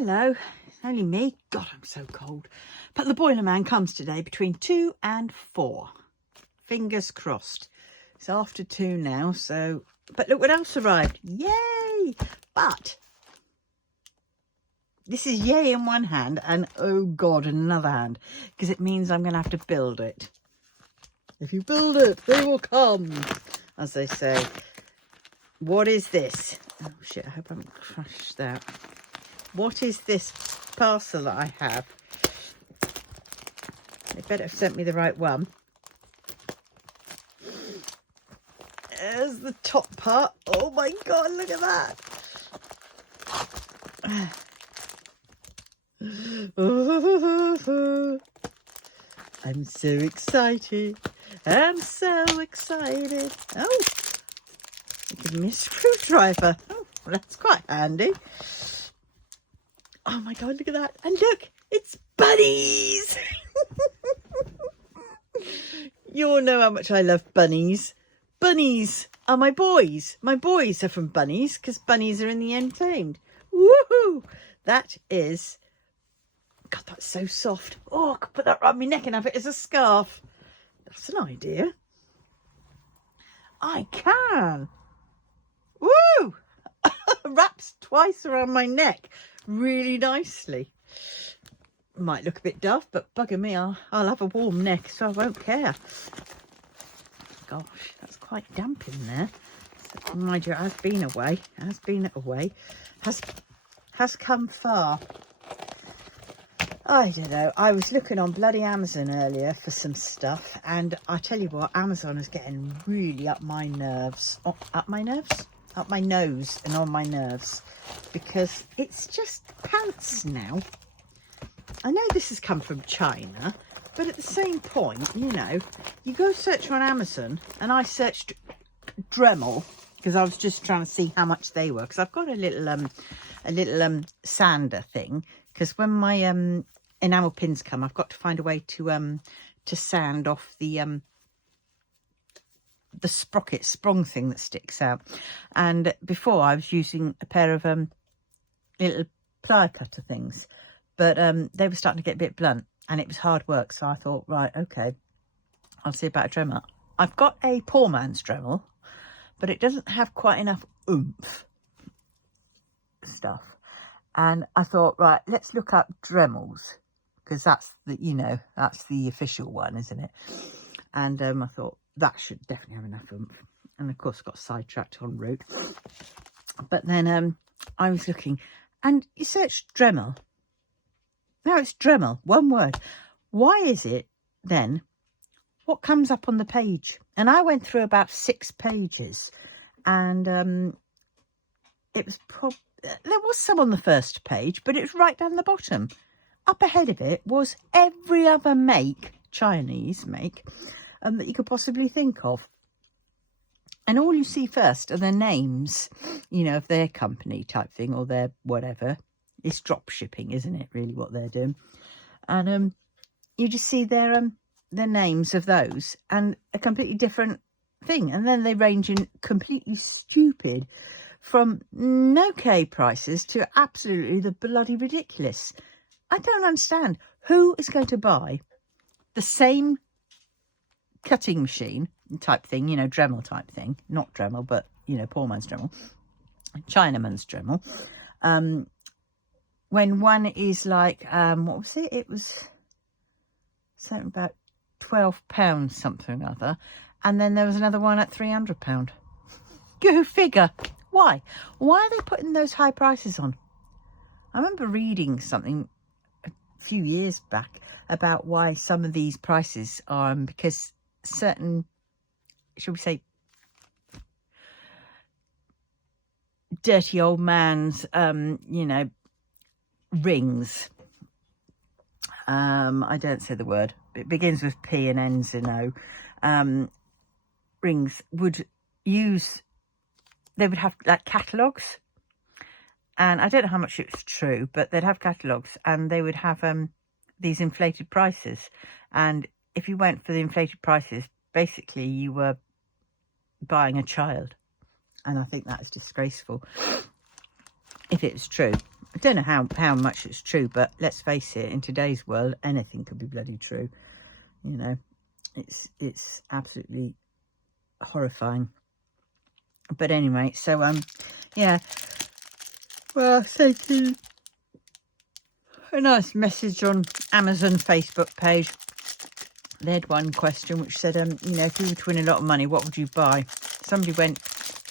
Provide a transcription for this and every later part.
Hello, only me. God, I'm so cold. But the boiler man comes today between 2 and 4. Fingers crossed. It's after 2 now, so... But look what else arrived. Yay! But this is yay in one hand and oh God in another hand, because it means I'm going to have to build it. If you build it, they will come, as they say. What is this? Oh shit, I hope I haven't crushed that. What is this parcel that I have? They better have sent me the right one. There's the top part. Oh my God, look at that. I'm so excited. I'm so excited. Oh, give me a screwdriver. Oh, well, that's quite handy. Oh my God, look at that. And look, it's bunnies. You all know how much I love bunnies. Bunnies are my boys. My boys are from bunnies because bunnies are in the Entertained. Woohoo! That is... God, that's so soft. Oh, I could put that around my neck and have it as a scarf. That's an idea. I can. Woo! Wraps twice around my neck really nicely. Might look a bit daft, but bugger me, I'll have a warm neck, so I won't care. Gosh, that's quite damp in there. So, mind you, it has been away. Has come far. I don't know. I was looking on bloody Amazon earlier for some stuff, and I tell you what, Amazon is getting really up my nerves. Oh, up my nerves? Up my nose and on my nerves, because it's just pants now. I know this has come from China, but at the same point, you know, you go search on Amazon, and I searched Dremel because I was just trying to see how much they were, because I've got a little sander thing, because when my enamel pins come, I've got to find a way to sand off the sprocket sprung thing that sticks out. And before I was using a pair of little ply cutter things, but they were starting to get a bit blunt and it was hard work, so I thought, right, okay, I'll see about a Dremel. I've got a poor man's Dremel, but it doesn't have quite enough oomph stuff, and I thought, right, let's look up Dremels, because that's the, you know, that's the official one, isn't it? And I thought that should definitely have enough oomph, and of course got sidetracked en route. But then I was looking, and you search Dremel. Now it's Dremel, one word. Why is it then? What comes up on the page? And I went through about 6 pages, and it was there was some on the first page, but it was right down the bottom. Up ahead of it was every other make, Chinese make, that you could possibly think of. And all you see first are their names, you know, of their company type thing, or their whatever. It's drop shipping, isn't it, really, what they're doing? And you just see their names of those and a completely different thing. And then they range in completely stupid, from no K prices to absolutely the bloody ridiculous. I don't understand. Who is going to buy the same cutting machine type thing, you know, Dremel type thing, not Dremel, but, you know, poor man's Dremel, Chinaman's Dremel, when one is like, what was it? It was something about £12 something or other, and then there was another one at £300. Go figure. Why are they putting those high prices on? I remember reading something a few years back about why some of these prices are, because certain, shall we say, dirty old man's you know, rings, I don't say the word, it begins with P and ends in O, rings would use, they would have like catalogues, and I don't know how much it's true, but they'd have catalogues and they would have these inflated prices, and if you went for the inflated prices, basically you were buying a child. And I think that is disgraceful if it's true. I don't know how much it's true, but let's face it, in today's world, anything could be bloody true. You know, it's absolutely horrifying. But anyway, so yeah. Well, thank you. A nice message on Amazon Facebook page. They had one question which said, you know, if you were to win a lot of money, what would you buy? Somebody went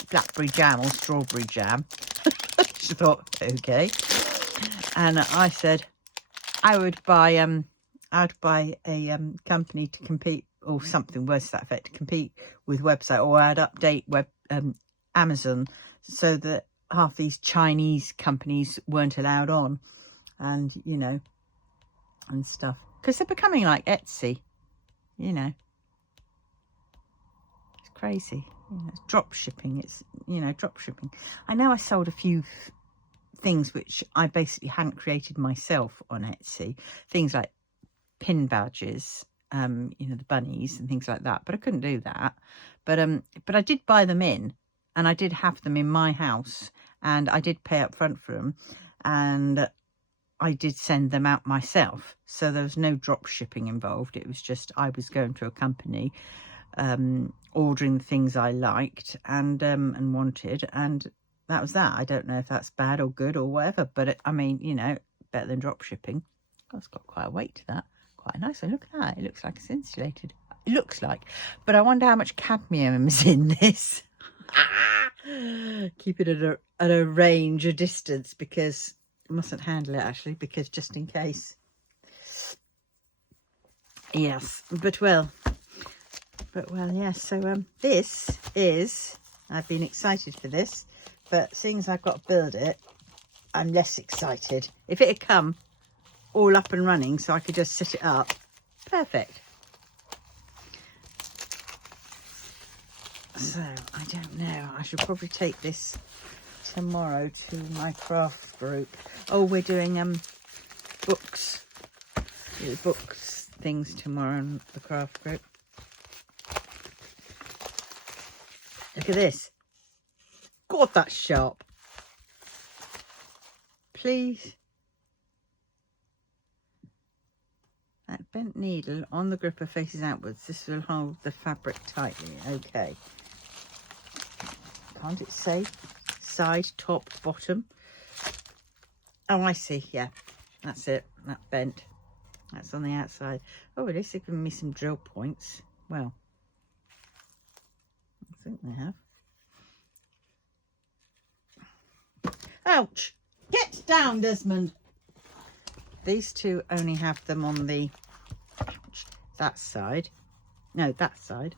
blackberry jam or strawberry jam. She thought, okay. And I said, I would buy a company to compete, or something worse to that effect, to compete with website, or I'd update Amazon so that half these Chinese companies weren't allowed on, and you know, and stuff, because they're becoming like Etsy. You know, it's crazy. You know, it's drop shipping. It's, you know, drop shipping. I know I sold a few things which I basically hadn't created myself on Etsy. Things like pin badges, you know, the bunnies and things like that. But I couldn't do that. But I did buy them in, and I did have them in my house, and I did pay up front for them, and I did send them out myself. So there was no drop shipping involved. It was just I was going to a company, ordering the things I liked and wanted, and that was that. I don't know if that's bad or good or whatever, but I mean, you know, better than drop shipping. Oh, it's got quite a weight to that. Quite nice. And look at that. It looks like it's insulated. It looks like. But I wonder how much cadmium is in this. Keep it at a range, a distance, because I mustn't handle it actually, because just in case. Yes, but well, yes. So this is, I've been excited for this, but seeing as I've got to build it, I'm less excited. If it had come all up and running so I could just set it up, perfect. So I don't know, I should probably take this tomorrow to my craft group. Oh, we're doing books things tomorrow in the craft group. Look at this. God, that's sharp. Please. That bent needle on the gripper faces outwards. This will hold the fabric tightly. Okay. Can't it say side, top, bottom? Oh, I see. Yeah, that's it. That bent. That's on the outside. Oh, at least they've given me some drill points. Well, I think they have. Ouch! Get down, Desmond. These two only have them on the that side. No, that side.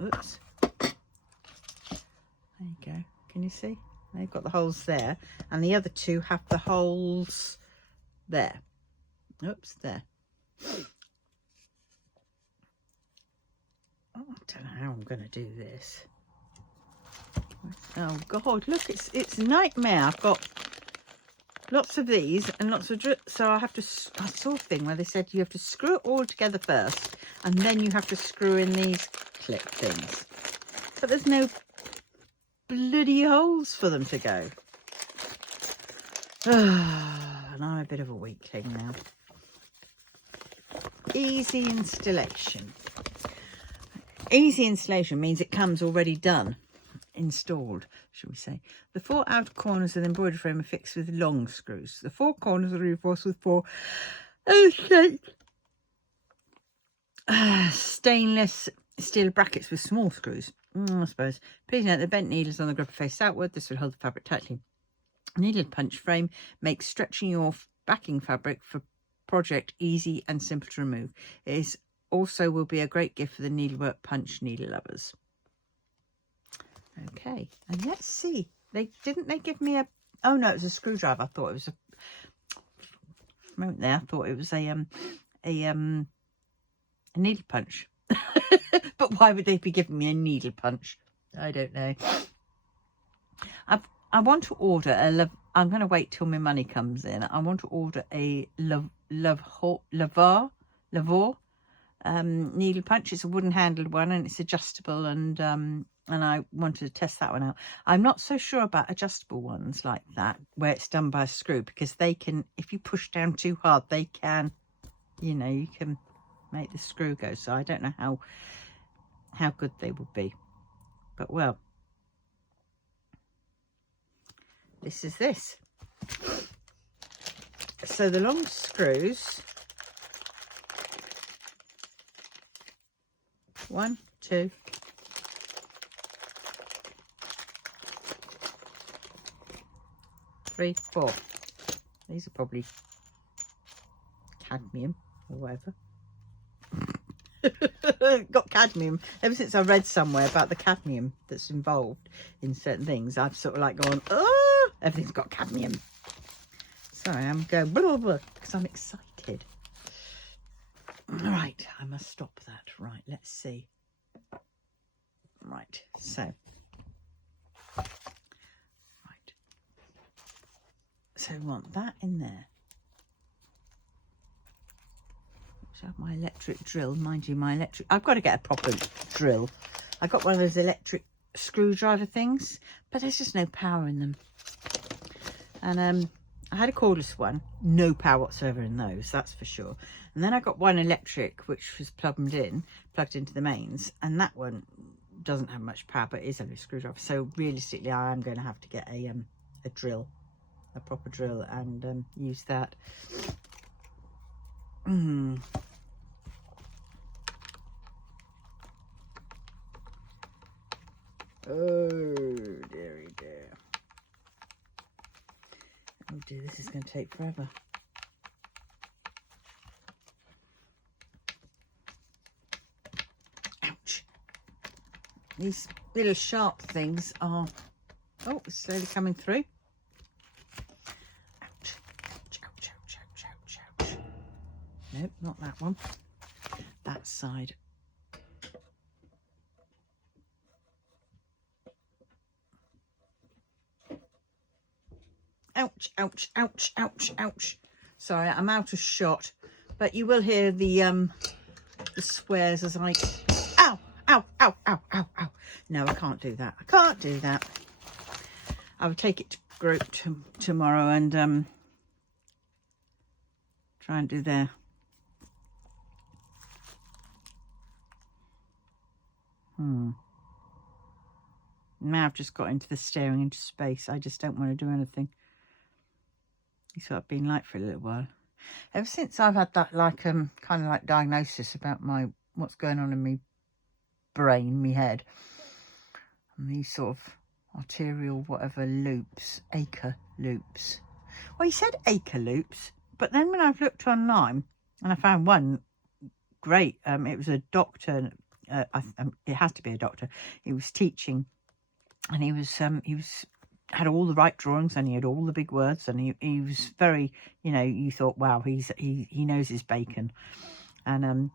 Oops. There you go. Can you see? They've got the holes there, and the other two have the holes there. Oops, there. Oh, I don't know how I'm going to do this. Oh God, look, it's a nightmare. I've got lots of these and lots of so I saw a thing where they said you have to screw it all together first, and then you have to screw in these clip things. But there's no bloody holes for them to go. And I'm a bit of a weakling now. Easy installation. Easy installation means it comes already done, installed, shall we say. The 4 outer corners of the embroidery frame are fixed with long screws. The 4 corners are reinforced with 4 stainless steel brackets with small screws. I suppose. Please note the bent needles on the gripper face outward. This will hold the fabric tightly. Needle punch frame makes stretching your backing fabric for project easy and simple to remove. It is also will be a great gift for the needlework punch needle lovers. Okay, and let's see. They give me a, oh no, it was a screwdriver. I thought it was a moment there. I thought it was a needle punch. But why would they be giving me a needle punch? I don't know. I want to order a I'm going to wait till my money comes in. I want to order a Lavor needle punch. It's a wooden handled one, and it's adjustable, and and I wanted to test that one out. I'm not so sure about adjustable ones like that, where it's done by a screw, because they can, if you push down too hard, they can, you know, you can make the screw go. So I don't know how good they will be, but well, this is this. So the long screws, 1, 2, 3, 4. These are probably cadmium or whatever. Got cadmium ever since I read somewhere about the cadmium that's involved in certain things. I've sort of like gone, oh, everything's got cadmium. Sorry, I'm going blah, blah, blah, because I'm excited. Right, I must stop that. Right, let's see. Right, so. Right. So we want that in there. So my electric drill, mind you, I've got to get a proper drill. I got one of those electric screwdriver things, but there's just no power in them. And I had a cordless one, no power whatsoever in those, that's for sure. And then I got one electric, which was plugged into the mains, and that one doesn't have much power, but it is only a screwdriver. So realistically, I am going to have to get a drill, a proper drill, and use that. Oh dearie dear. Oh dear, this is going to take forever. Ouch. These little sharp things are, oh, it's slowly coming through. Ouch. Ouch, ouch, ouch, ouch, ouch, ouch. Nope, not that one. That side. Ouch, ouch, ouch, ouch, ouch. Sorry, I'm out of shot, but you will hear the swears as I, ow, ow, ow, ow, ow, ow. No, I can't do that. I can't do that. I will take it to group tomorrow and try and do there. Now I've just got into the staring into space. I just don't want to do anything. It's what I've been like for a little while. Ever since I've had that kind of like diagnosis about what's going on in my brain, my head, and these sort of arterial whatever loops, acre loops. Well, he said acre loops, but then when I've looked online and I found one great, it was a doctor. It has to be a doctor. He was teaching, and he had all the right drawings, and he had all the big words, and he was very, you know, you thought, wow, he knows his bacon. And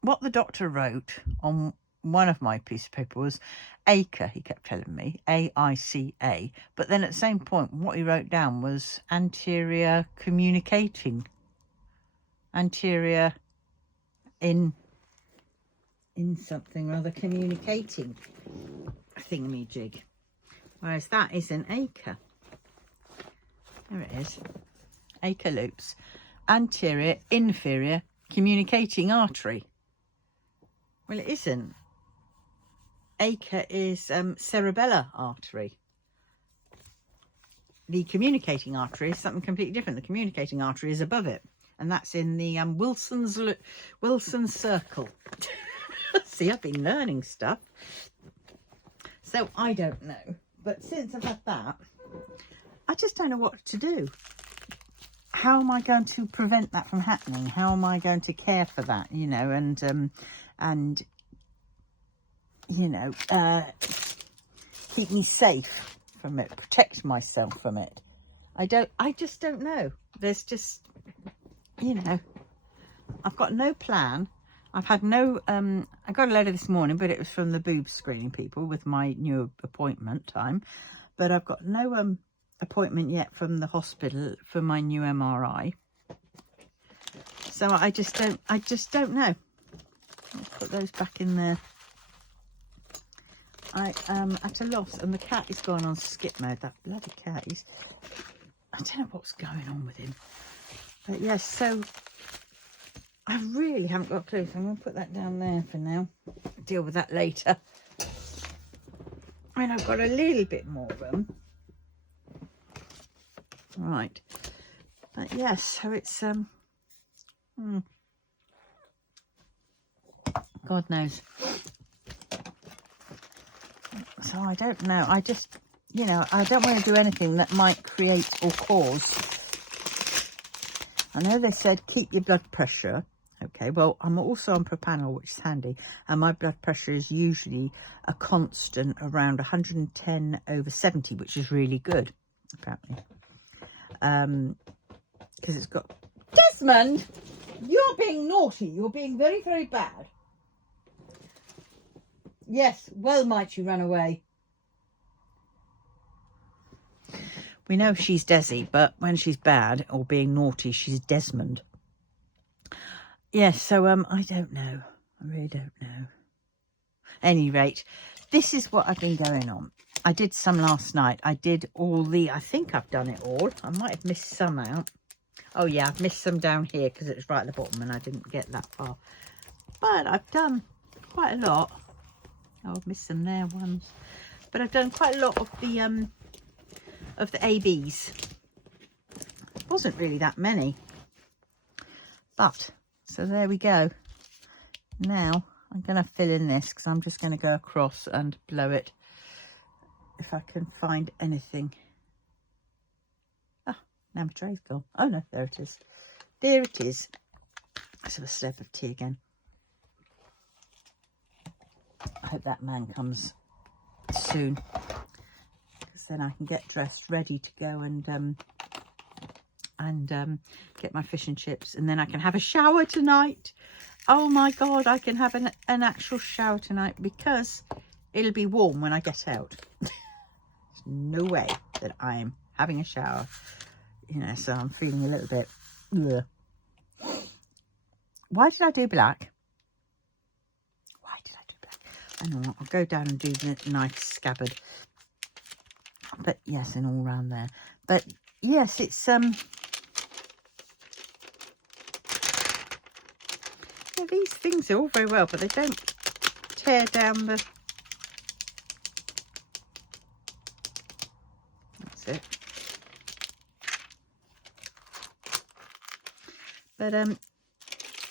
what the doctor wrote on one of my piece of paper was acre, he kept telling me, AICA, but then at the same point what he wrote down was anterior communicating, anterior in something or other, communicating thingamajig, whereas that is an acre. There it is, acre loops, anterior inferior communicating artery. Well, it isn't. Acre is cerebellar artery. The communicating artery is something completely different. The communicating artery is above it, and that's in the Wilson circle. See, I've been learning stuff. So I don't know, but since I've had that, I just don't know what to do. How am I going to prevent that from happening? How am I going to care for that, you know, and you know, keep me safe from it, protect myself from it? I just don't know. There's just, you know, I've got no plan. I've had no, I got a letter this morning, but it was from the boob screening people with my new appointment time. But I've got no appointment yet from the hospital for my new MRI. So I just don't know. Let's put those back in there. I am at a loss, and the cat is gone on skip mode. That bloody cat is, I don't know what's going on with him. But yes, so I really haven't got a clue, so I'm going to put that down there for now. Deal with that later. I mean, I've got a little bit more room. Right. But yes, so it's, God knows. So I don't know. I just, you know, I don't want to do anything that might create or cause. I know they said keep your blood pressure. Okay, well, I'm also on propanol, which is handy. And my blood pressure is usually a constant around 110/70, which is really good, apparently. Because it's got... Desmond, you're being naughty. You're being very, very bad. Yes, well might you run away. We know she's Desi, but when she's bad or being naughty, she's Desmond. Yes, so I don't know. I really don't know. Any rate, this is what I've been going on. I did some last night. I did all the... I think I've done it all. I might have missed some out. Oh yeah, I've missed some down here because it was right at the bottom and I didn't get that far. But I've done quite a lot. Oh, I've missed some there ones. But I've done quite a lot of the ABs. Wasn't really that many. But, so there we go. Now, I'm going to fill in this because I'm just going to go across and blow it. If I can find anything. Ah, now my tray's gone. Oh no, there it is. There it is. Let's have a slurp of tea again. I hope that man comes soon, because then I can get dressed, ready to go and get my fish and chips, and then I can have a shower tonight. Oh my God, I can have an actual shower tonight because it'll be warm when I get out. There's no way that I'm having a shower, you know, so I'm feeling a little bit, ugh. Why did I do black? I know, I'll go down and do the knife scabbard. But yes, and all round there. But yes, it's yeah, these things are all very well, but they don't tear down the... That's it. But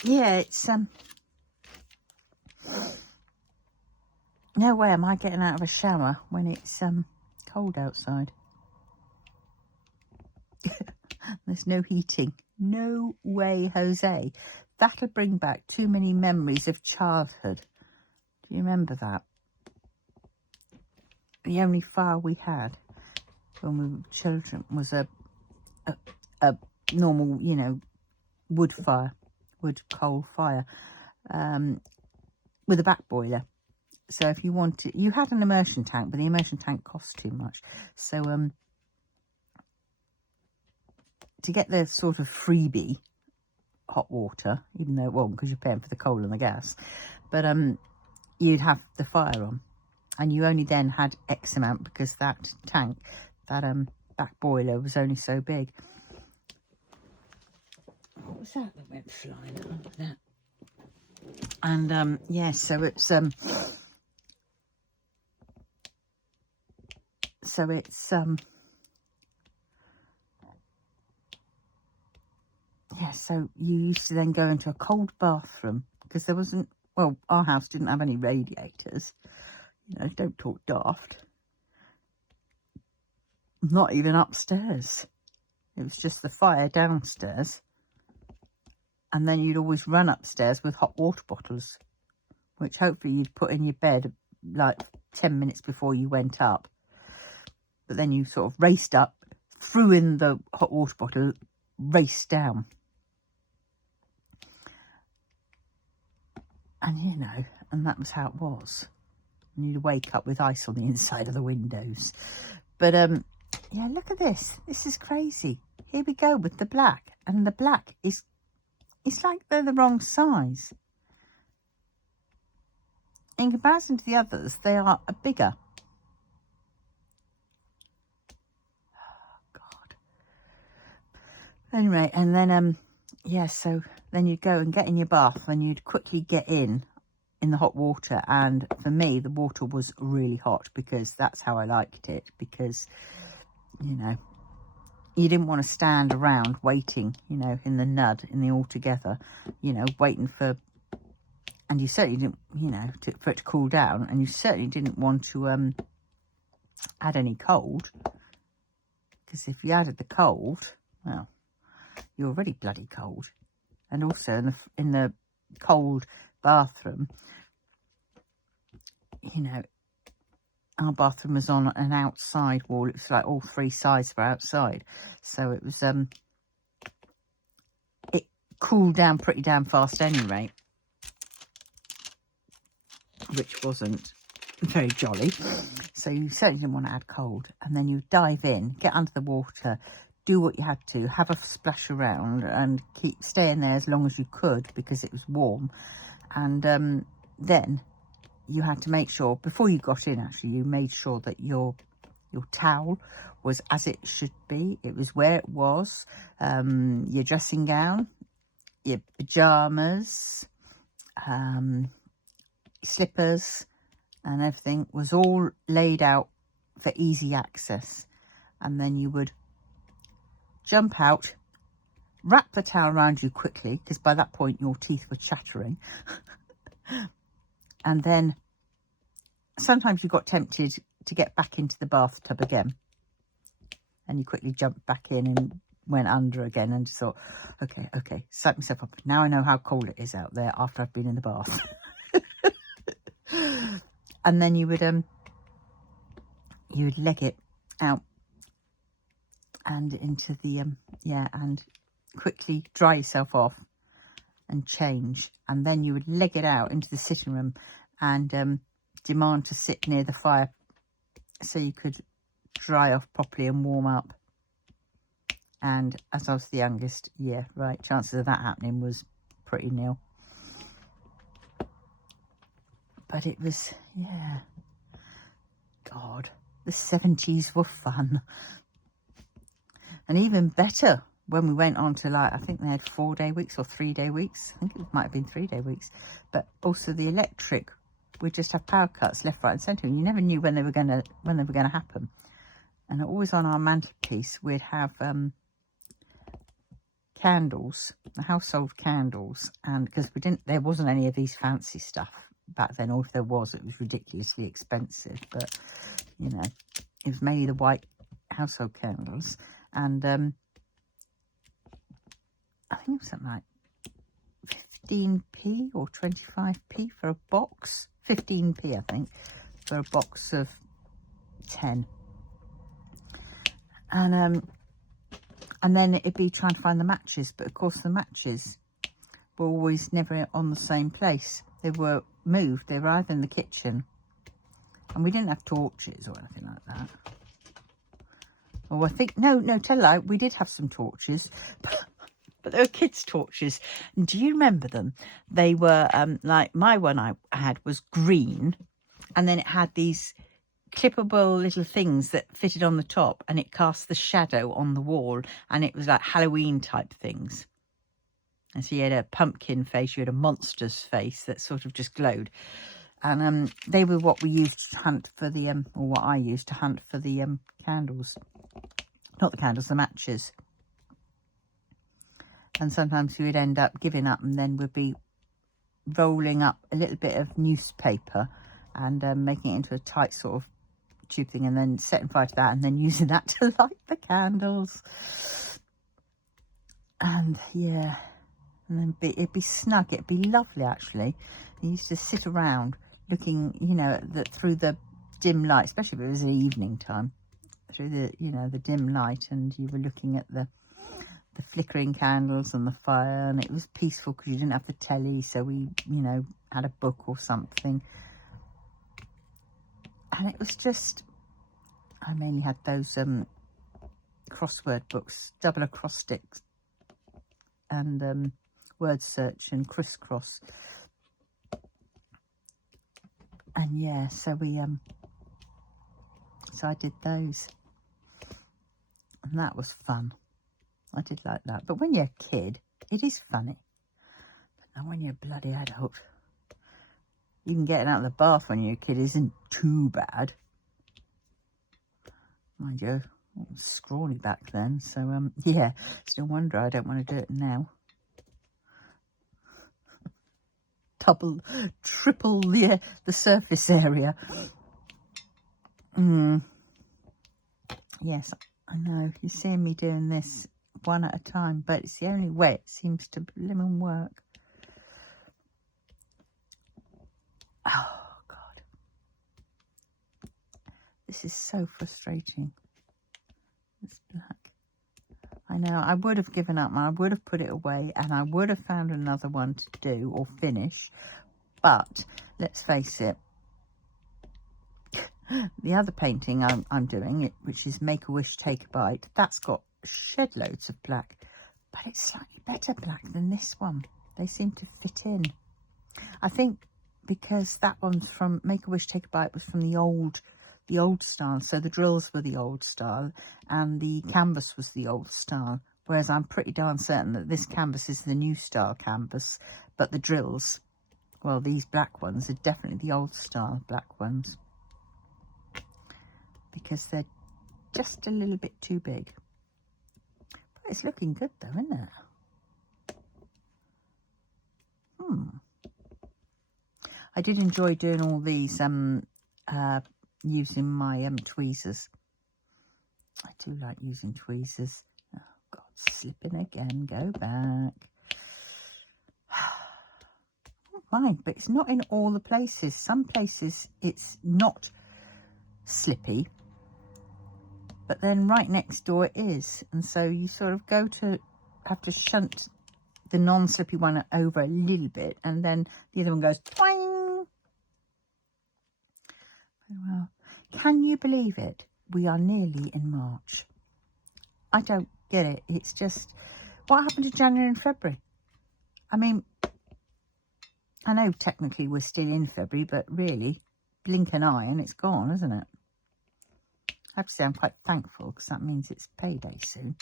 yeah, it's no way am I getting out of a shower when it's cold outside. There's no heating. No way, Jose. That'll bring back too many memories of childhood. Do you remember that? The only fire we had when we were children was a normal, you know, wood coal fire, with a back boiler. So if you wanted, you had an immersion tank, but the immersion tank cost too much. So to get the sort of freebie hot water, even though it won't because you're paying for the coal and the gas, but you'd have the fire on, and you only then had X amount because that tank, that back boiler was only so big. What was that went flying? Oh, look at that. And yeah, so it's yeah, so you used to then go into a cold bathroom because there wasn't, well, our house didn't have any radiators, you know, don't talk daft. Not even upstairs. It was just the fire downstairs, and then you'd always run upstairs with hot water bottles, which hopefully you'd put in your bed like 10 minutes before you went up. But then you sort of raced up, threw in the hot water bottle, raced down. And, you know, and that was how it was. And you'd wake up with ice on the inside of the windows. But, yeah, look at this. This is crazy. Here we go with the black. And the black is, it's like they're the wrong size. in comparison to the others, they are bigger. God. Anyway, and then, yeah, so then you'd go and get in your bath and you'd quickly get in the hot water. And for me, the water was really hot because that's how I liked it, because, you know, you didn't want to stand around waiting, you know, in the nud, in the all together, you know, waiting for, and you certainly didn't, you know, for it to cool down, and you certainly didn't want to add any cold, because if you added the cold, well, you're already bloody cold. And also in the cold bathroom, you know, our bathroom was on an outside wall. It was like all three sides were outside, so it was it cooled down pretty damn fast anyway, which wasn't very jolly. So you certainly didn't want to add cold. And then you dive in, get under the water, do what you had to, have a splash around, and keep staying there as long as you could because it was warm. And then you had to make sure, before you got in actually, you made sure that your towel was as it should be. It was where it was. Your dressing gown, your pyjamas, slippers and everything was all laid out for easy access. And then you would jump out, wrap the towel around you quickly, because by that point your teeth were chattering. And then sometimes you got tempted to get back into the bathtub again, and you quickly jumped back in and went under again and just thought, okay, psych myself up. Now I know how cold it is out there after I've been in the bath. And then you would leg it out and into the and quickly dry yourself off and change, and then you would leg it out into the sitting room and demand to sit near the fire so you could dry off properly and warm up. And as I was the youngest, yeah, right, chances of that happening was pretty nil. But it was, yeah, God, the 70s were fun. And even better when we went on to, like, I think they had 4-day weeks or 3-day weeks. I think it might have been 3-day weeks. But also the electric, we'd just have power cuts left, right and centre. And you never knew when they were going to happen. And always on our mantelpiece, we'd have candles, the household candles. And because there wasn't any of these fancy stuff back then, or if there was, it was ridiculously expensive. But, you know, it was mainly the white household candles. And I think it was something like 15p or 25p for a box. 15p, I think, for a box of 10. And then it'd be trying to find the matches. But, of course, the matches were always never on the same place. They were moved. They were either in the kitchen. And we didn't have torches or anything like that. Oh, I think, no, tell a lie, we did have some torches. But they were kids' torches. And do you remember them? They were, like, my one I had was green. And then it had these clippable little things that fitted on the top. And it cast the shadow on the wall. And it was like Halloween type things. And so you had a pumpkin face, you had a monster's face that sort of just glowed. And they were what we used to hunt for the, or what I used to hunt for the candles. Not the candles, the matches. And sometimes we would end up giving up, and then we'd be rolling up a little bit of newspaper and making it into a tight sort of tube thing, and then setting fire to that, and then using that to light the candles. And yeah, and then it'd be snug, it'd be lovely actually. You used to sit around looking, you know, through the dim light, especially if it was the evening time, through the, you know, the dim light, and you were looking at the flickering candles and the fire, and it was peaceful because you didn't have the telly, so we, you know, had a book or something. And it was just, I mainly had those crossword books, double acrostics and word search and crisscross. And yeah, so so I did those, and that was fun. I did like that. But when you're a kid, it is funny. But now when you're a bloody adult, even getting out of the bath when you're a kid isn't too bad. Mind you, I was scrawny back then, so yeah, it's no wonder I don't want to do it now. Double, triple the surface area. Yes, I know. You're seeing me doing this one at a time, but it's the only way it seems to blimmin' work. Oh, God. This is so frustrating. It's black. I know. I would have given up. I would have put it away, and I would have found another one to do or finish. But let's face it, the other painting I'm doing, which is Make a Wish, Take a Bite, that's got shed loads of black, but it's slightly better black than this one. They seem to fit in. I think because that one's from Make a Wish, Take a Bite was from the old style, so the drills were the old style and the canvas was the old style, whereas I'm pretty darn certain that this canvas is the new style canvas, but the drills, well, these black ones are definitely the old style black ones, because they're just a little bit too big. But it's looking good though, isn't it? I did enjoy doing all these using my tweezers. I do like using tweezers. Oh God, slipping again. Go back. Fine, but it's not in all the places. Some places it's not slippy, but then right next door it is, and so you sort of have to shunt the non-slippy one over a little bit, and then the other one goes twang. Well, can you believe it? We are nearly in March. I don't get it. It's just, what happened to January and February? I mean, I know technically we're still in February, but really, blink an eye and it's gone, isn't it? I have to say I'm quite thankful, because that means it's payday soon.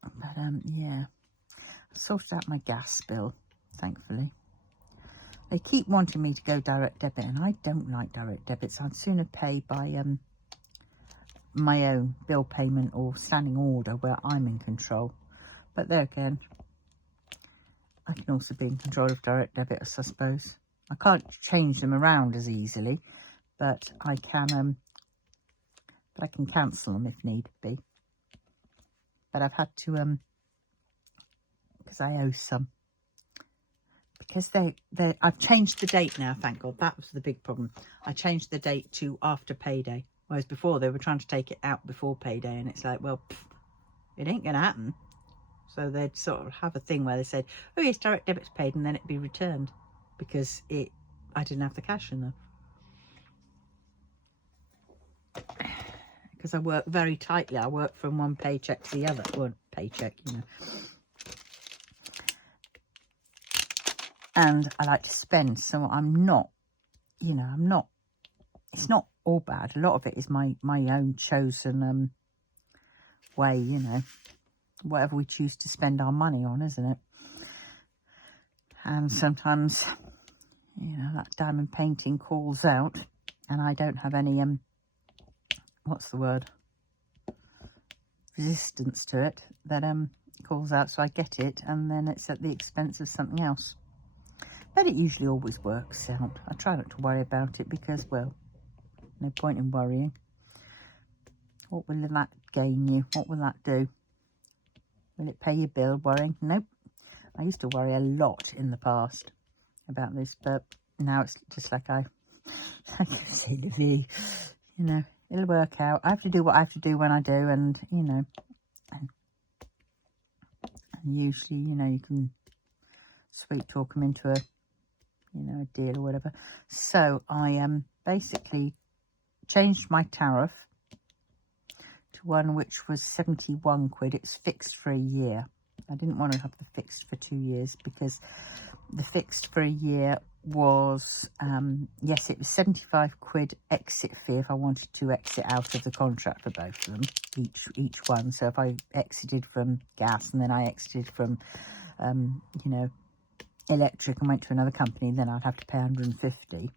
But yeah, I sorted out my gas bill, thankfully. They keep wanting me to go direct debit, and I don't like direct debits. I'd sooner pay by my own bill payment or standing order where I'm in control. But there again, I can also be in control of direct debits, I suppose. I can't change them around as easily, but I can cancel them if need be. But I've had to because I owe some. Because I've changed the date now, thank God. That was the big problem. I changed the date to after payday. Whereas before they were trying to take it out before payday, and it's like, well, it ain't going to happen. So they'd sort of have a thing where they said, oh yes, direct debit's paid, and then it'd be returned, because I didn't have the cash enough. Because I work very tightly. I work from one paycheck to the other. One paycheck, you know. And I like to spend, so I'm not, you know, it's not all bad. A lot of it is my own chosen way, you know, whatever we choose to spend our money on, isn't it? And sometimes, you know, that diamond painting calls out, and I don't have any, what's the word? Resistance to it, that calls out, so I get it, and then it's at the expense of something else. But it usually always works out. I try not to worry about it because, well, no point in worrying. What will that gain you? What will that do? Will it pay your bill worrying? Nope. I used to worry a lot in the past about this, but now it's just like I say, you know, it'll work out. I have to do what I have to do when I do, and, you know, and usually, you know, you can sweet talk them into a, you know, a deal or whatever. So I basically changed my tariff to one which was 71 quid. It's fixed for a year. I didn't want to have the fixed for 2 years, because the fixed for a year was, yes, it was 75 quid exit fee if I wanted to exit out of the contract for both of them, each one. So if I exited from gas and then I exited from, you know, electric and went to another company, then I'd have to pay 150.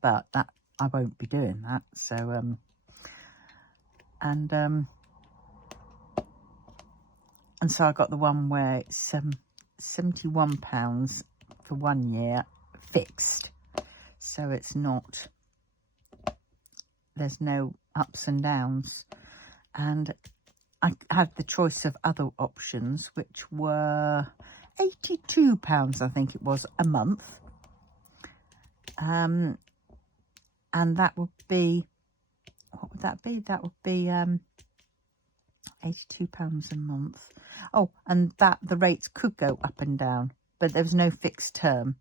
But that, I won't be doing that. So, and so I got the one where it's £71 for 1 year fixed, so it's not, there's no ups and downs. And I had the choice of other options, which were £82, I think it was, a month, and that would be, what would that be? That would be £82 a month. Oh, and that the rates could go up and down, but there was no fixed term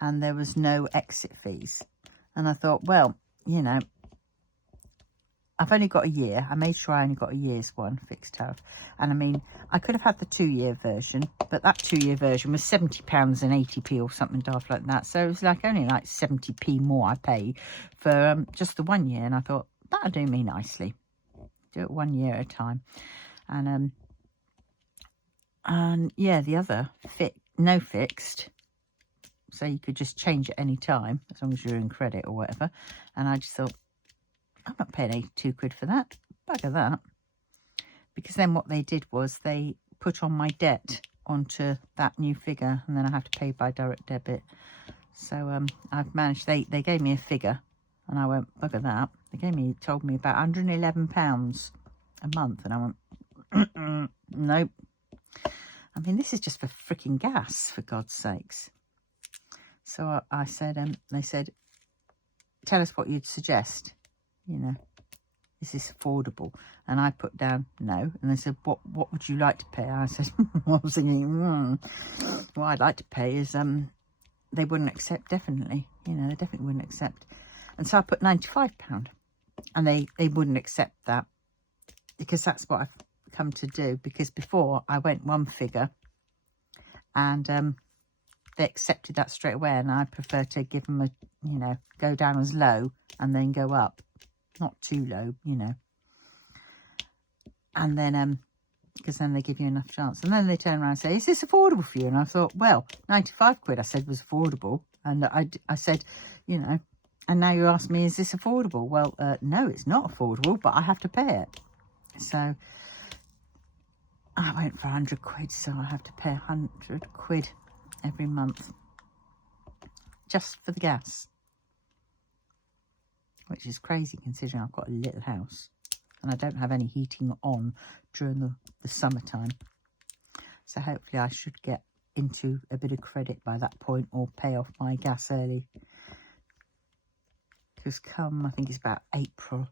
and there was no exit fees. And I thought, well, you know, I've only got a year. I made sure I only got a year's one fixed tariff. And I mean, I could have had the 2-year version, but that 2-year version was £70 and 80p or something daft like that. So it was like only like 70p more I pay for just the 1 year. And I thought, that'll do me nicely. Do it 1 year at a time. And yeah, the other no fixed, so you could just change at any time as long as you're in credit or whatever. And I just thought, I'm not paying 82 quid for that. Bugger that. Because then what they did was they put on my debt onto that new figure, and then I have to pay by direct debit. So I've managed, they gave me a figure and I went, bugger that. They told me about £111 a month, and I went, nope. I mean, this is just for freaking gas, for God's sakes. So I said, they said, tell us what you'd suggest. You know, is this affordable? And I put down no. And they said, what would you like to pay? I said, I was thinking, what I'd like to pay is, they wouldn't accept, definitely. You know, they definitely wouldn't accept. And so I put £95. And they wouldn't accept that, because that's what I've come to do. Because before I went one figure and they accepted that straight away, and I prefer to give them a, you know, go down as low and then go up, not too low, you know. And then because then they give you enough chance. And then they turn around and say, is this affordable for you? And I thought, well, 95 quid I said was affordable. And I said, you know, and now you ask me, is this affordable? Well, no, it's not affordable, but I have to pay it. So I went for 100 quid, so I have to pay 100 quid every month just for the gas, which is crazy considering I've got a little house and I don't have any heating on during the summertime. So hopefully I should get into a bit of credit by that point, or pay off my gas early, because come, I think it's about April,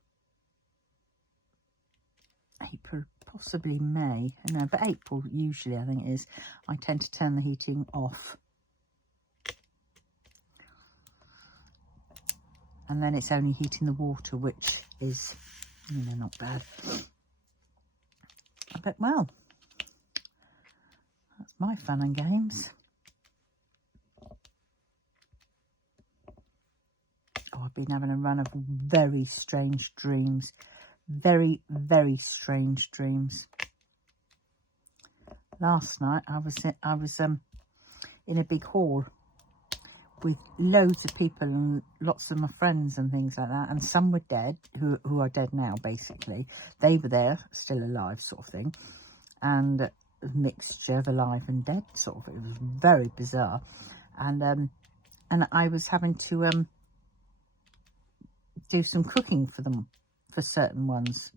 possibly May, no, but April usually I think it is, I tend to turn the heating off. And then it's only heating the water, which is, you know, not bad. But, well, that's my fun and games. Oh, I've been having a run of very strange dreams. Very, very strange dreams. Last night I was in a big hall with loads of people and lots of my friends and things like that, and some were dead, who are dead now, basically. They were there, still alive, sort of thing, and a mixture of alive and dead, sort of. It was very bizarre. And I was having to do some cooking for them, for certain ones,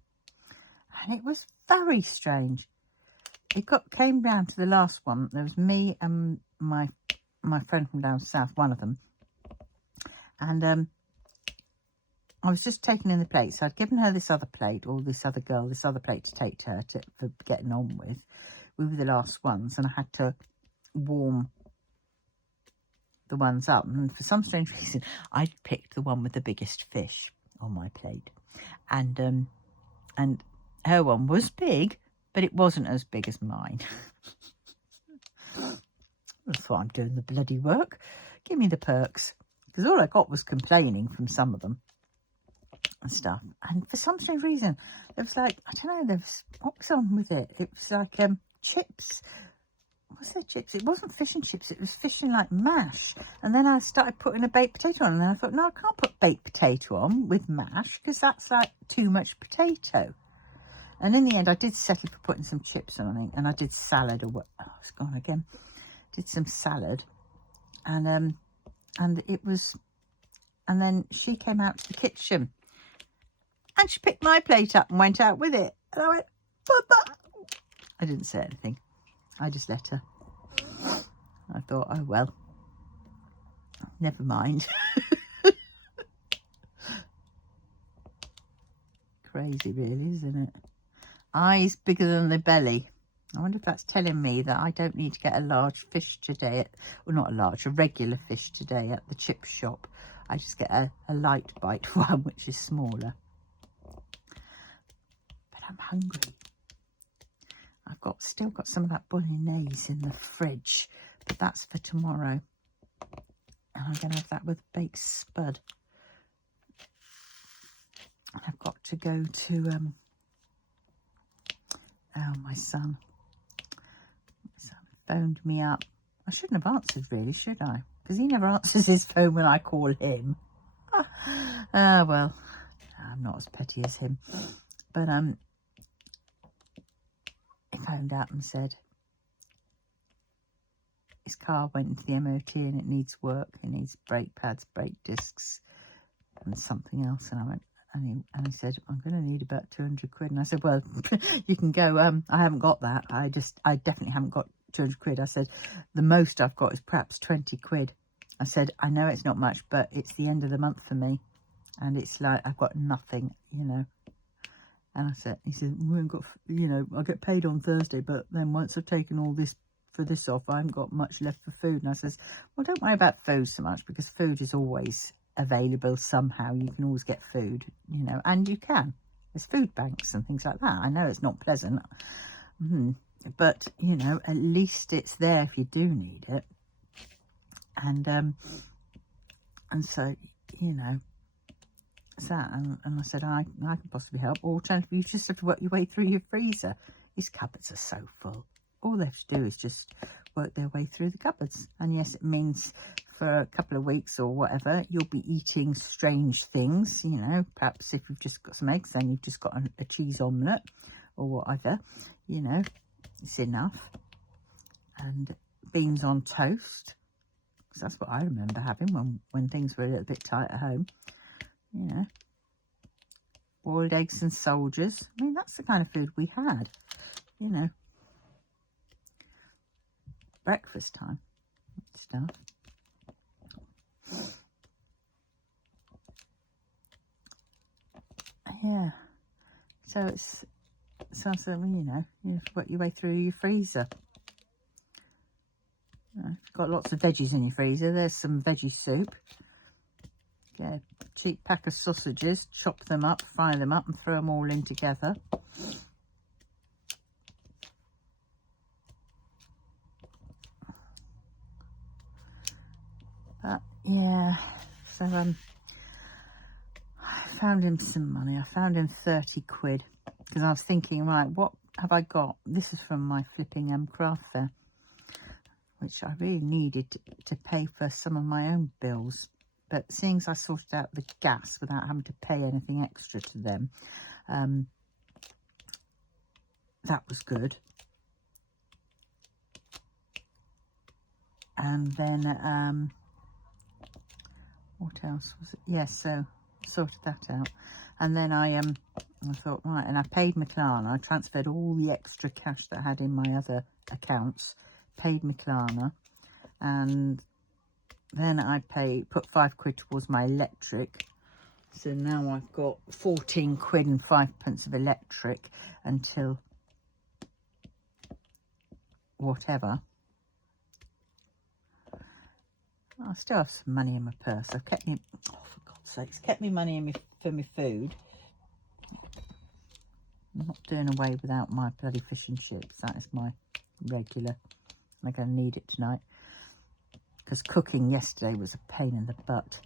and it was very strange. It came down to the last one. There was me and my friend from down south, one of them, and I was just taking in the plates. So I'd given her this other plate, or this other girl this other plate to take to her for getting on with. We were the last ones, and I had to warm the ones up, and for some strange reason I picked the one with the biggest fish on my plate, and her one was big, but it wasn't as big as mine. That's why I'm doing the bloody work, give me the perks. Because all I got was complaining from some of them and stuff. And for some strange reason, there was like, I don't know, there was, what was on with it? It was like chips. What's the chips? It wasn't fish and chips, it was fish and like mash. And then I started putting a baked potato on, and then I thought, no, I can't put baked potato on with mash because that's like too much potato. And in the end, I did settle for putting some chips on, I think, and I did salad or what? Oh, it's gone again. Did some salad, and it was, and then she came out to the kitchen, and she picked my plate up and went out with it, and I went, Papa. I didn't say anything. I just let her. I thought, oh well, never mind. Crazy, really, isn't it? Eyes bigger than the belly. I wonder if that's telling me that I don't need to get a large fish today, well, not a large, a regular fish today at the chip shop. I just get a light bite one, which is smaller. But I'm hungry. I've still got some of that bolognese in the fridge, but that's for tomorrow. And I'm going to have that with baked spud. And I've got to go to, my son phoned me up. I shouldn't have answered, really, should I? Because he never answers his phone when I call him. Well, I'm not as petty as him. But he phoned up and said his car went into the MOT and it needs work. It needs brake pads, brake discs, and something else. And I went, and he said, I'm going to need about 200 quid. And I said, well, you can go. I haven't got that. I definitely haven't got 200 quid. I said, the most I've got is perhaps 20 quid. I said, I know it's not much, but it's the end of the month for me. And it's like, I've got nothing, you know. And I said, he said, we haven't got, you know, I'll get paid on Thursday, but then once I've taken all this for this off, I haven't got much left for food. And I says, well, don't worry about food so much, because food is always available somehow. You can always get food, you know, and you can. There's food banks and things like that. I know it's not pleasant, but, you know, at least it's there if you do need it. And so, you know, it's that. And I said, I can possibly help. Or alternatively, you just have to work your way through your freezer. These cupboards are so full. All they have to do is just work their way through the cupboards. And yes, it means for a couple of weeks or whatever, you'll be eating strange things, you know. Perhaps if you've just got some eggs, then you've just got a cheese omelette or whatever, you know. It's enough. And beans on toast, because that's what I remember having when things were a little bit tight at home, you know. Boiled eggs and soldiers. I mean, that's the kind of food we had, you know. Breakfast time stuff. Yeah. So it's something, you know, you work your way through your freezer. You've got lots of veggies in your freezer. There's some veggie soup. Get a cheap pack of sausages, chop them up, fry them up and throw them all in together. But yeah, so I found him some money. I found him 30 quid because I was thinking, right, what have I got? This is from my flipping craft fair, which I really needed to pay for some of my own bills. But seeing as I sorted out the gas without having to pay anything extra to them, that was good. And then what else was it? Yes, so sorted that out. And then I thought, right, and I paid McLaren. I transferred all the extra cash that I had in my other accounts, paid McLaren, and then I put 5 quid towards my electric. So now I've got 14 quid and 5 pence of electric until whatever. I still have some money in my purse. I've kept me, oh, for God's sakes, kept me money in for my food. I'm not doing away without my bloody fish and chips. That is my regular. I'm going to need it tonight. because cooking yesterday was a pain in the butt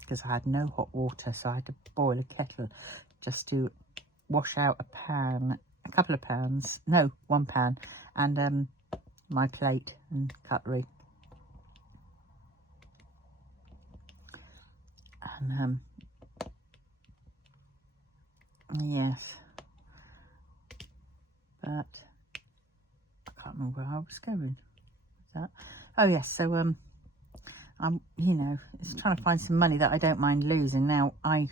because I had no hot water, so I had to boil a kettle just to wash out a pan, a couple of pans, no, one pan, and my plate and cutlery. And yes, but I can't remember where I was going with that. Oh yes, so I'm, you know, it's trying to find some money that I don't mind losing. Now I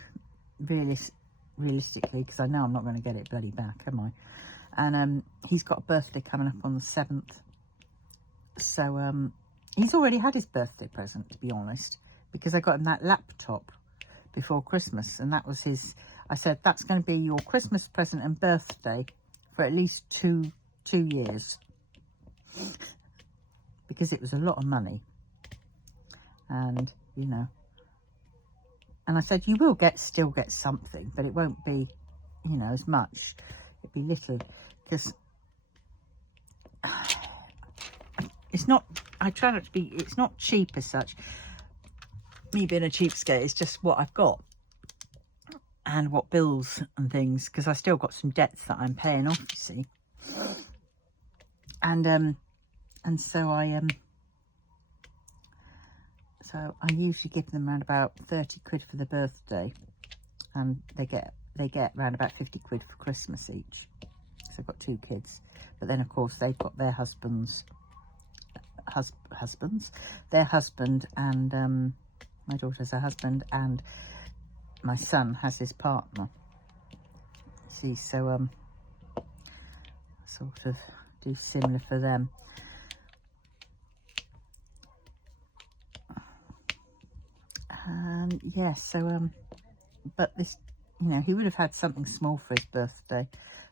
realistically, because I know I'm not going to get it bloody back, am I? And he's got a birthday coming up on the 7th, so he's already had his birthday present, to be honest, because I got him that laptop before Christmas, and that was his. I said that's going to be your Christmas present and birthday for at least two years, because it was a lot of money, and you know. And I said, you will still get something, but it won't be, you know, as much. It'd be little, because it's not, I try not to be, it's not cheap as such. Me being a cheapskate, it's just what I've got. And what bills and things, because I still got some debts that I'm paying off, you see. And so So I usually give them around about 30 quid for the birthday, and they get around about 50 quid for Christmas each. So I've got 2 kids, but then of course they've got their husbands, their husband, and my daughter has a husband, and my son has his partner. See, so sort of do similar for them. And yes, so but this, you know, he would have had something small for his birthday,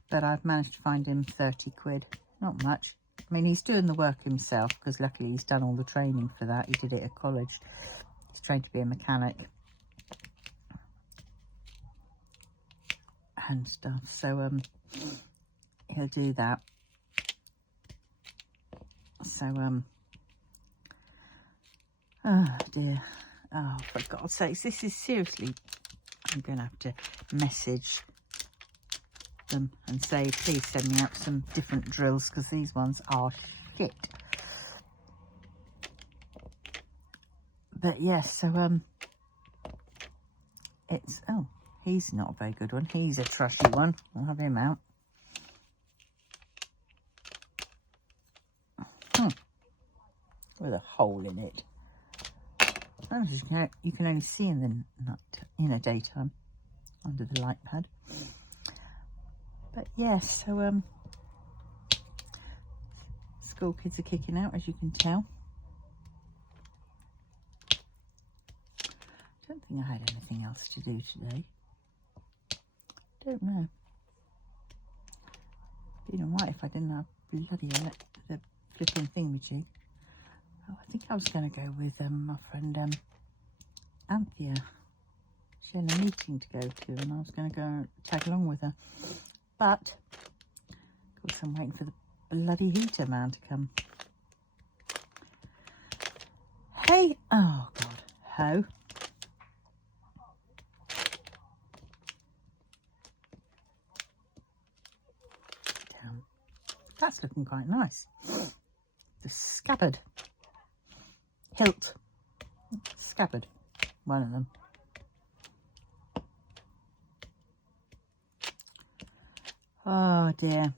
but I've managed to find him 30 quid. Not much. I mean, he's doing the work himself, because luckily he's done all the training for that. He did it at college. He's trained to be a mechanic and stuff, so he'll do that. So oh dear. Oh, for God's sakes, this is seriously, I'm going to have to message them and say, please send me out some different drills, because these ones are shit. But yes, so it's, oh, he's not a very good one. He's a trusty one. I'll have him out. With a hole in it. You can only see in the night, daytime, under the light pad. But yes, so school kids are kicking out, as you can tell. I don't think I had anything else to do today. Don't know. Be alright if I didn't have bloody the flipping thingamajig. Oh, I think I was going to go with my friend Anthea. She had a meeting to go to, and I was going to go tag along with her. But, of course, I'm waiting for the bloody heater man to come. Hey, oh God, ho. Down. That's looking quite nice. The scabbard. Hilt. Scabbard. One of them. Oh dear.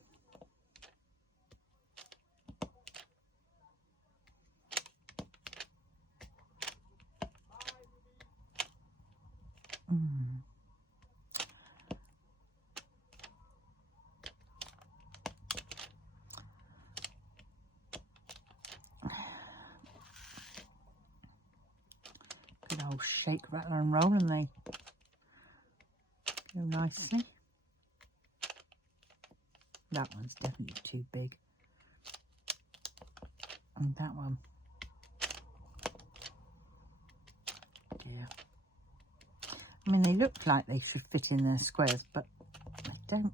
Good old shake, rattle and roll, and they go nicely. That one's definitely too big. And that one. Dear. I mean, they look like they should fit in their squares, but they don't.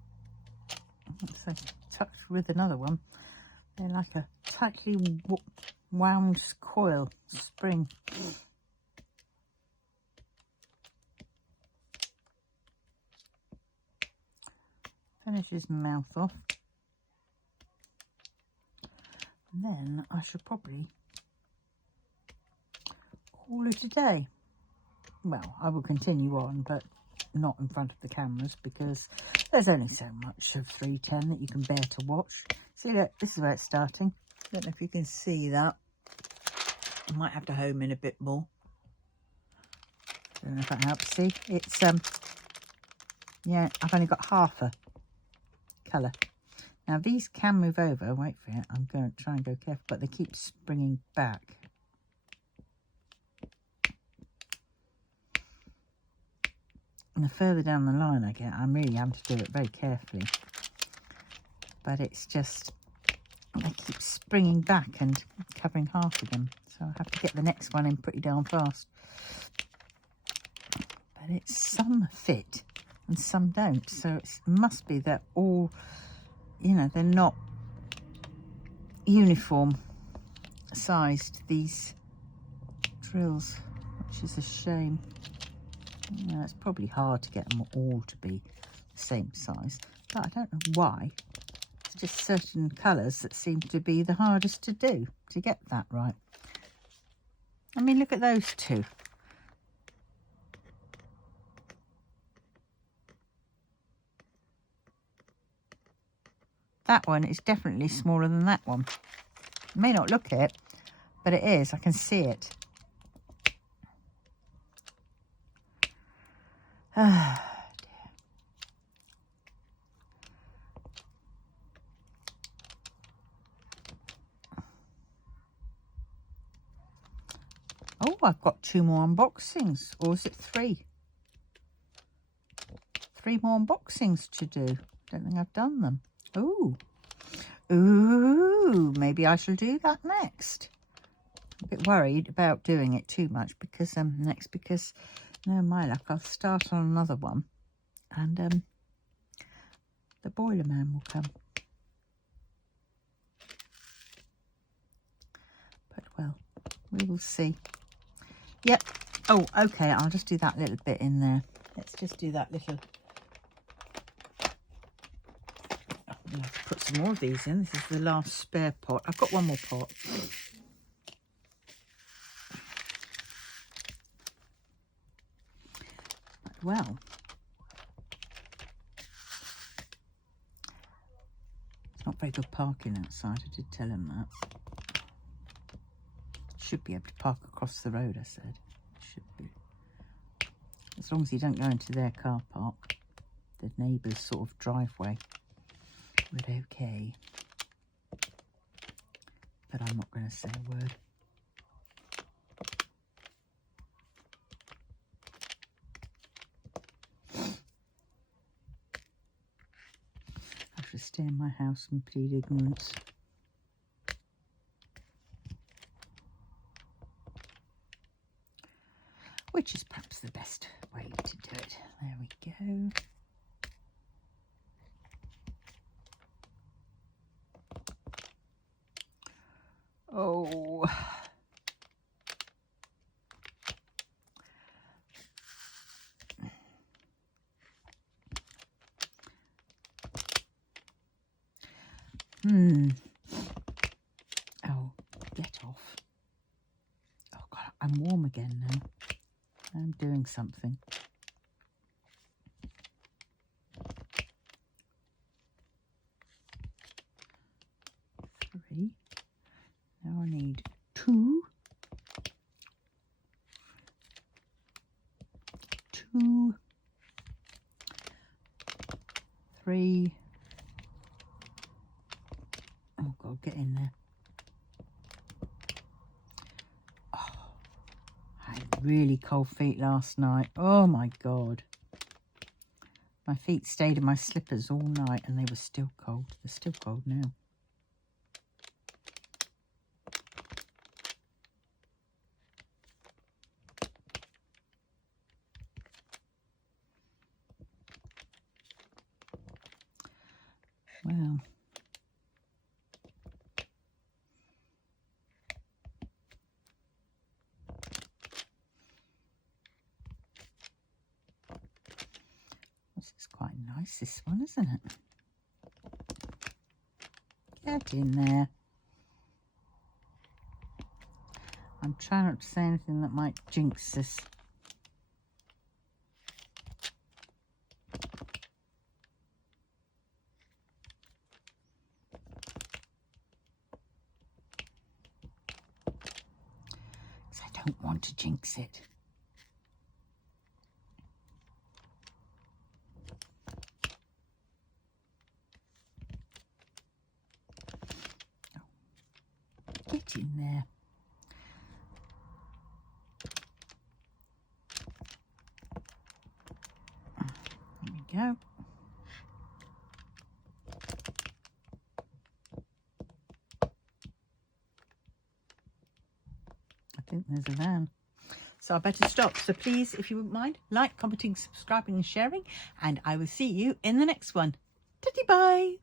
So touch with another one. They're like a tightly wound coil spring. Finish his mouth off. And then I should probably call it a day. Well, I will continue on, but not in front of the cameras because there's only so much of 310 that you can bear to watch. See, look, this is where it's starting. Don't know if you can see that. I might have to home in a bit more. Don't know if that helps. See, it's yeah, I've only got half a colour. Now these can move over. Wait for it. I'm going to try and go careful, but they keep springing back. And the further down the line I get, I'm really having to do it very carefully. But it's just, they keep springing back and covering half of them. So I have to get the next one in pretty darn fast. But it's some fit and some don't. So it must be that all, you know, they're not uniform sized, these drills, which is a shame. You know, it's probably hard to get them all to be the same size, but I don't know why. It's just certain colours that seem to be the hardest to do, to get that right. I mean, look at those two. That one is definitely smaller than that one. You may not look it, but it is. I can see it. Ah, dear. Oh, I've got 2 more unboxings. Or is it 3? 3 more unboxings to do. Don't think I've done them. Ooh. Ooh, maybe I shall do that next. I'm a bit worried about doing it too much because because no, my luck, I'll start on another one and the boiler man will come. But well, we will see. Yep. Oh, okay, I'll just do that little bit in there. Let's just do that little. I'm gonna have to put some more of these in. This is the last spare pot. I've got one more pot. But well, it's not very good parking outside. I did tell him that. Should be able to park across the road, I said. Should be. As long as you don't go into their car park, the neighbour's sort of driveway, we're okay. But I'm not going to say a word. I should stay in my house and plead ignorance. Which is perhaps the best way to do it. There we go. Oh. Oh, get off. Oh God, I'm warm again now. I'm doing something. 3. Now I need 2. 2. 3. Oh God, get in there. Oh, I had really cold feet last night. Oh my God. My feet stayed in my slippers all night and they were still cold. They're still cold now. Well, nice, this one, isn't it? Get in there. I'm trying not to say anything that might jinx this. Because I don't want to jinx it. Get in there. There we go. I think there's a van. So I better stop. So please, if you wouldn't mind, like, commenting, subscribing and sharing. And I will see you in the next one. Titty bye.